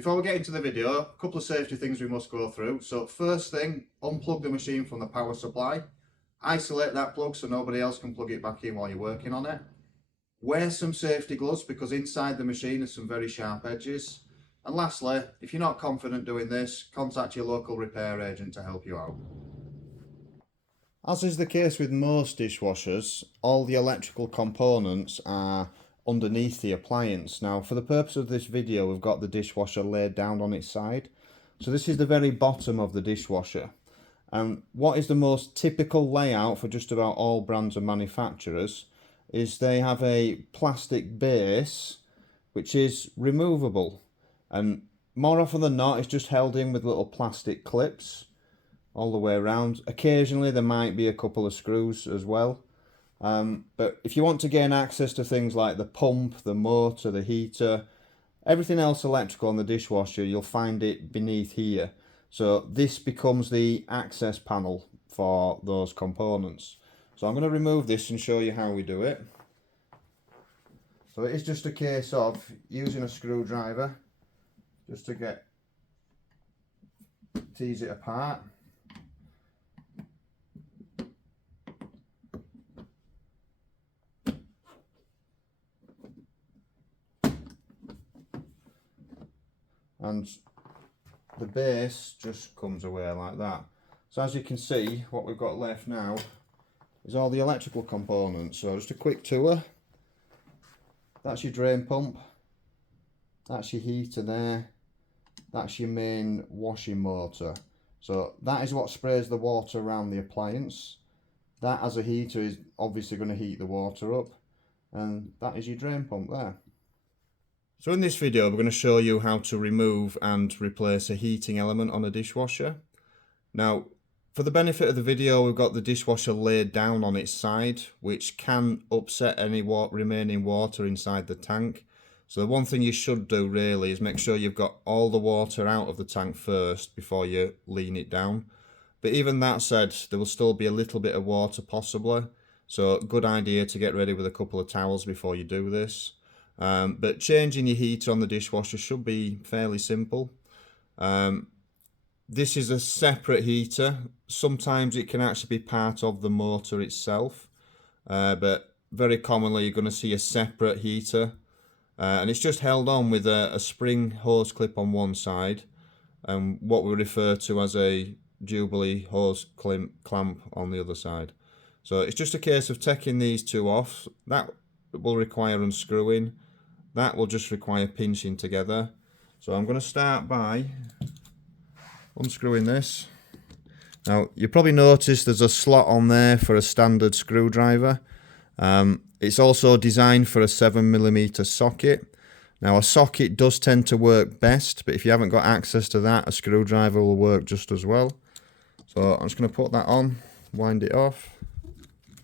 Before we get into the video, a couple of safety things we must go through. So first thing, unplug the machine from the power supply. Isolate that plug so nobody else can plug it back in while you're working on it. Wear some safety gloves because inside the machine is some very sharp edges. And lastly, if you're not confident doing this, contact your local repair agent to help you out. As is the case with most dishwashers, all the electrical components are underneath the appliance. Now, for the purpose of this video, we've got the dishwasher laid down on its side. So this is the very bottom of the dishwasher. And what is the most typical layout for just about all brands and manufacturers is they have a plastic base which is removable, and more often than not it's just held in with little plastic clips all the way around. Occasionally there might be a couple of screws as well, but if you want to gain access to things like the pump, the motor, the heater, everything else electrical on the dishwasher, you'll find it beneath here. So this becomes the access panel for those components. So I'm going to remove this and show you how we do it. So it is just a case of using a screwdriver just to tease it apart. And the base just comes away like that. So as you can see, what we've got left now is all the electrical components. So just a quick tour. That's your drain pump, that's your heater there, that's your main washing motor. So that is what sprays the water around the appliance. That as a heater is obviously going to heat the water up, and that is your drain pump there. So in this video we're going to show you how to remove and replace a heating element on a dishwasher. Now, for the benefit of the video, we've got the dishwasher laid down on its side, which can upset any remaining water inside the tank. So the one thing you should do really is make sure you've got all the water out of the tank first before you lean it down. But even that said, there will still be a little bit of water possibly. So good idea to get ready with a couple of towels before you do this. But changing your heater on the dishwasher should be fairly simple. This is a separate heater. Sometimes it can actually be part of the motor itself, but very commonly you're going to see a separate heater, and it's just held on with a spring hose clip on one side and what we refer to as a Jubilee hose clamp on the other side. So it's just a case of taking these two off. That will require unscrewing. That will just require pinching together. So I'm going to start by unscrewing this. Now you probably noticed there's a slot on there for a standard screwdriver. It's also designed for a 7mm socket. Now a socket does tend to work best, but if you haven't got access to that, a screwdriver will work just as well. So I'm just going to put that on, wind it off.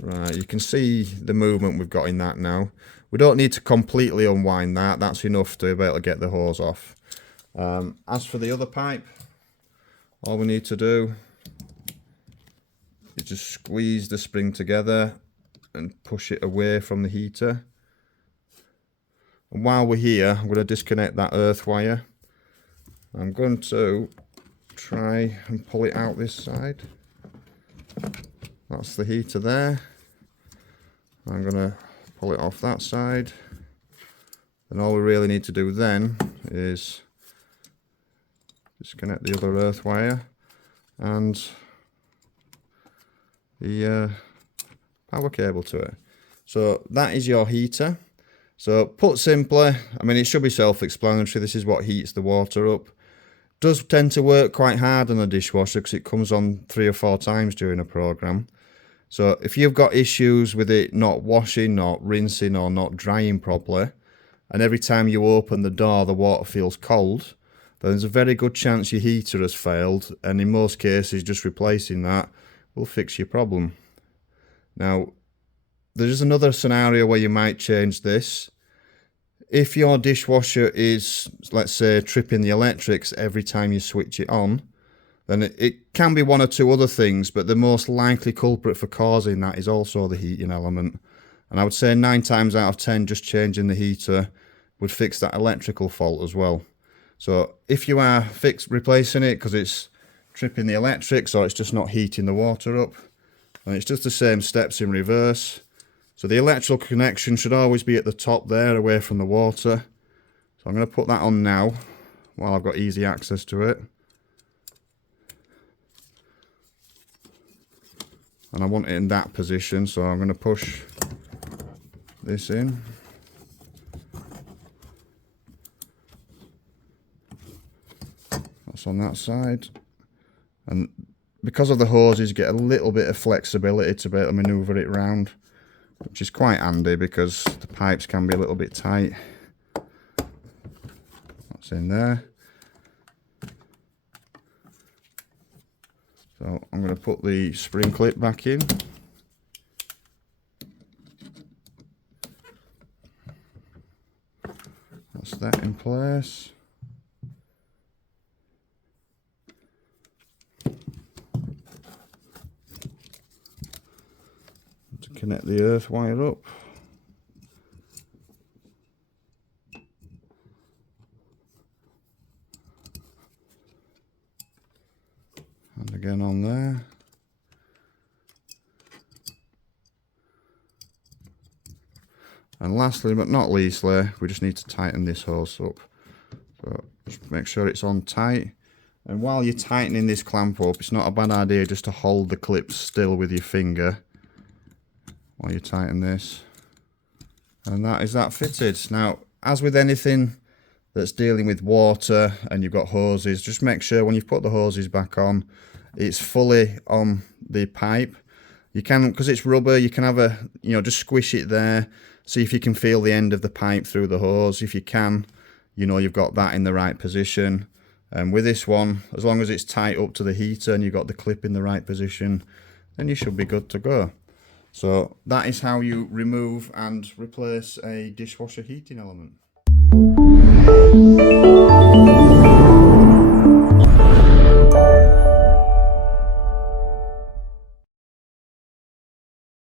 Right, you can see the movement we've got in that now. We don't need to completely unwind that, that's enough to be able to get the hose off. As for the other pipe, all we need to do is just squeeze the spring together and push it away from the heater. And while we're here, I'm going to disconnect that earth wire. I'm going to try and pull it out this side. That's the heater there. I'm going to pull it off that side. And all we really need to do then is disconnect the other earth wire and the power cable to it. So that is your heater. So put simply, I mean, it should be self-explanatory. This is what heats the water up. Does tend to work quite hard on a dishwasher because it comes on 3 or 4 times during a program. So if you've got issues with it not washing, not rinsing, or not drying properly, and every time you open the door the water feels cold, then there's a very good chance your heater has failed, and in most cases just replacing that will fix your problem. Now, there's another scenario where you might change this. If your dishwasher is, let's say, tripping the electrics every time you switch it on, then it can be one or two other things, but the most likely culprit for causing that is also the heating element. And I would say 9 times out of 10, just changing the heater would fix that electrical fault as well. So if you are replacing it because it's tripping the electrics or it's just not heating the water up, and it's just the same steps in reverse. So the electrical connection should always be at the top there, away from the water. So I'm going to put that on now while I've got easy access to it. And I want it in that position, so I'm going to push this in. That's on that side. And because of the hoses, you get a little bit of flexibility to be able to manoeuvre it round, which is quite handy because the pipes can be a little bit tight. That's in there. So I'm going to put the spring clip back in. That's that in place. To connect the earth wire up. And again on there. And lastly but not leastly, we just need to tighten this hose up. So just make sure it's on tight. And while you're tightening this clamp up, it's not a bad idea just to hold the clips still with your finger while you tighten this. And that is that fitted. Now, as with anything that's dealing with water and you've got hoses, just make sure when you've put the hoses back on, it's fully on the pipe. You can, because it's rubber, you can have a, just squish it there, see if you can feel the end of the pipe through the hose. If you can, you've got that in the right position. And with this one, as long as it's tight up to the heater and you've got the clip in the right position, then you should be good to go. So that is how you remove and replace a dishwasher heating element.